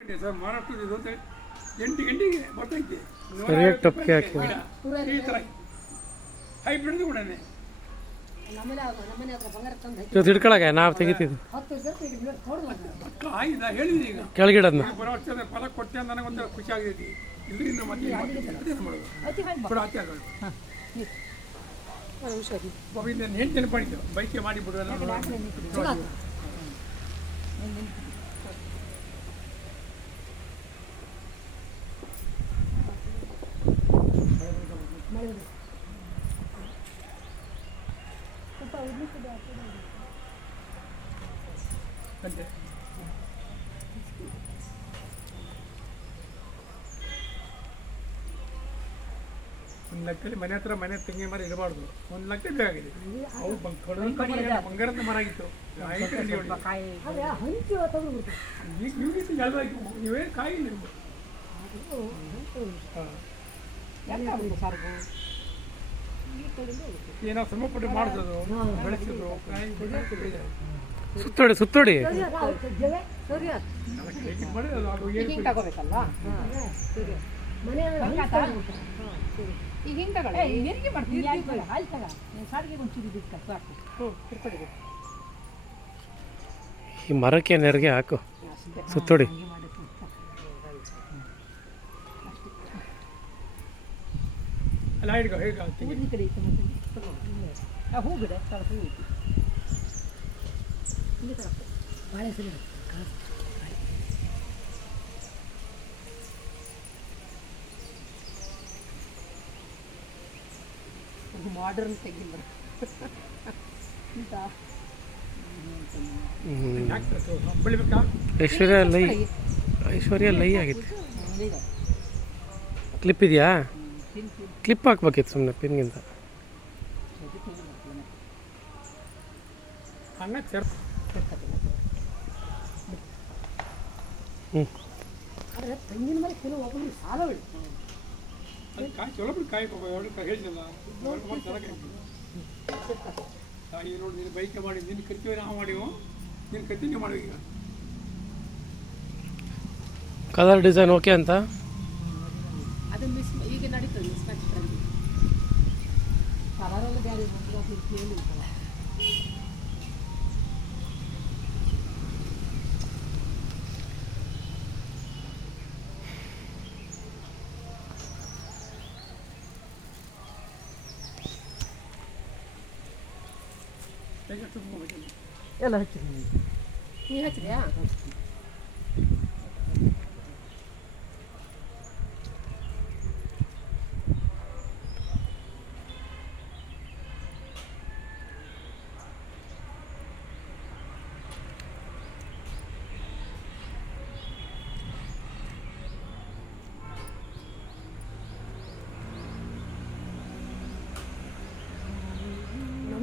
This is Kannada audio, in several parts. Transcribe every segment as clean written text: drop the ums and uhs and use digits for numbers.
ಮಹಾರಾಷ್ಟ್ರದ 8 ಗಂಟೆಗೆ ಬರ್ತೈತೆ ಸರಿಯಾಗಿ ಟೊಪ್ಪಿಗೆ ಹಾಕಿ ಈ ಥರ ಹೈಬ್ರಿಡ್ ಕೂಡ ಇವತ್ತು ಹಿಡ್ಕೊಳಗೆ ನಾವು ತೆಗಿತಿದ್ವಿ ಆಯ್ತು ಹೇಳಿದ್ರಿ ಈಗ ಕೆಳಗಿಡೋದನ್ನ ಬರೋ ವರ್ಷದ ಫಲ ಕೊಟ್ಟೆ ಅಂತ ನನಗೊಂದು ಖುಷಿ ಆಗೈತಿ ಇದರಿಂದ ಮತ್ತೆ ಮಾಡೋದು ಕೂಡ ಆಚೆ ಆಗೋದು ಏನು ನೆನಪಾಡಿದ್ದು ಬೈಕೆ ಮಾಡಿ ಬಿಡೋದು ಅಂತೆ ಒಂದು ಲೆಕ್ಕದಲ್ಲಿ ಮನೆ ಹತ್ರ ಮನೆ ತೆಂಗಿನ ಮರ ಇರಬಾರ್ದು ಒಂದು ಲೆಕ್ಕ ಬೇಕಾಗಿದೆ ಅವು ಬಂಗಾರದ ಮರ ಆಗಿತ್ತು ನೀವೇ ಕಾಯಿ ಏನೋ ಶ್ರಮಪಟ್ಟು ಮಾಡಿಸೋದು ಬೆಳೆಸೋದು ಸುತ್ತೋಡಿ ಸುತ್ತೋಡಿ ಈ ಮರಕ್ಕೆ ನೆರಿಗೆ ಹಾಕು ಸುತ್ತೋಡಿ ಅಲ್ಲ ಹಿಡ್ಕೊ ಹೇಗೆ ಹೂ ಬಿಡ ಹೂ ಬಾಳೆ ಸರಿ ಮಾಡರ್ನ್ ತೆಗಿಲ್ಲ ಐಶ್ವರ್ಯ ಲೈ ಆಗಿತ್ತು ಕ್ಲಿಪ್ ಇದೆಯಾ ಕ್ಲಿಪ್ ಹಾಕ್ಬೇಕಿತ್ತು ಸುಮ್ಮನೆ ಪಿನ್ಗಿಂತ ತೆಂಗಿನ ಮೇಲೆ ಕೆಲವು ಒಬ್ಬರು ಸಾಲ ಕಾಯಿ ಚಲೋ ಬಿಡು ಕಾಯಿ ಹೇಳಿದ್ನಲ್ಲ ಕಾಯಿ ನೋಡಿ ನೀನು ಬೈಕೆ ಮಾಡಿ ನಿನ್ನ ಕರ್ತೀವಿ ನಾವು ಮಾಡಿವು ನೀನು ಕಂಟಿನ್ಯೂ ಮಾಡುವ ಈಗ ಕಲರ್ ಡಿಸೈನ್ ಓಕೆ ಅಂತ ಅದು ಮಿಸ್ ಈಗ ನಡೀತದೆ ಮಿಸ್ ಮಾಡ್ತಾರೆ ಕಲರೆಲ್ಲ ಬೇರೆ ಎಲ್ಲ ಹಚ್ಚಿದೆ ನೀ ಹಚ್ಚಿದ್ಯಾ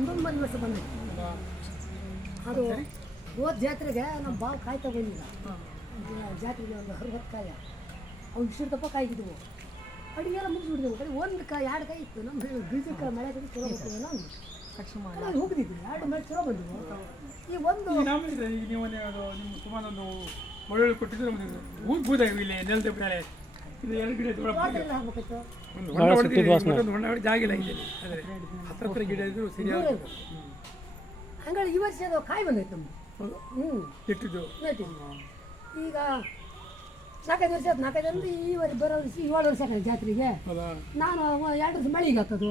ನಮ್ಮೊಂದು ವರ್ಷ ಬಂದಿದೆ ಅದು ಹೋದ ಜಾತ್ರೆಗೆ ನಮ್ಮ ಬಾವು ಕಾಯಿ ತಗೊಂಡಿಲ್ಲ ಜಾತ್ರೆಗೆ ಒಂದು 60 ಕಾಯಿ ಅವ್ನು ಇಷ್ಟಪ್ಪ ಕಾಯಿಗಿದ್ವು ಅಡುಗೆಲ್ಲ ಮುಗಿಸ್ಬಿಟ್ಟಿದ್ದೆವು ಕಡೆ ಒಂದು ಕಾಯಿ 2 ಕಾಯಿ ಇತ್ತು ನಮ್ಮ ಬೀಜಕ್ಕೆ ಮಳೆ ಕಡೆ ಚಲೋ ಬರ್ತೀವಲ್ಲ ನಾನು ಹೋಗಿದ್ವಿ 2 ಮಳೆ ಚಲೋ ಬಂದಿದ್ವು ಈ ಒಂದು ಈಗ ನೀವು ನಿಮ್ಮ ಸುಮಾರು ಒಂದು ಒಳ್ಳೊಳ್ಳೆ ಕೊಟ್ಟಿದ್ದು ಬೂದ ಇಲ್ಲಿ ನೆಲದ ಬೆಳೆ ಇದು 2 ಗಿಡ ಹಾಕ್ಬೇಕಿತ್ತು ಒಂದು ಜಾಗಿಲ್ಲ ಇದೆ ಹತ್ರ ಗಿಡ ಇದ್ರು ಸರಿಯಾಗಿ ಹಂಗಾಗಿ ಈ ವರ್ಷ ಅದು ಕಾಯಿ ಬಂದೈತೆ ನಮ್ಗೆ ಇಟ್ಟಿದ್ದು ಈಗ 4-5 ವರ್ಷ ಆಯ್ತು 4-5 ಅಂದ್ರೆ ಈ ವರ್ಷ ಬರೋ 7 ವರ್ಷ ಆಗ ಜಾತ್ರೆಗೆ ನಾನು 2 ವರ್ಷ ಮಳೆಗೆ ಆಗ್ತದು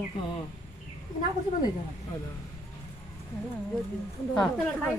4 ವರ್ಷ ಬಂದೈತೆ ಹೌದಾ ಒಂದು 14 ಕಾಯಿ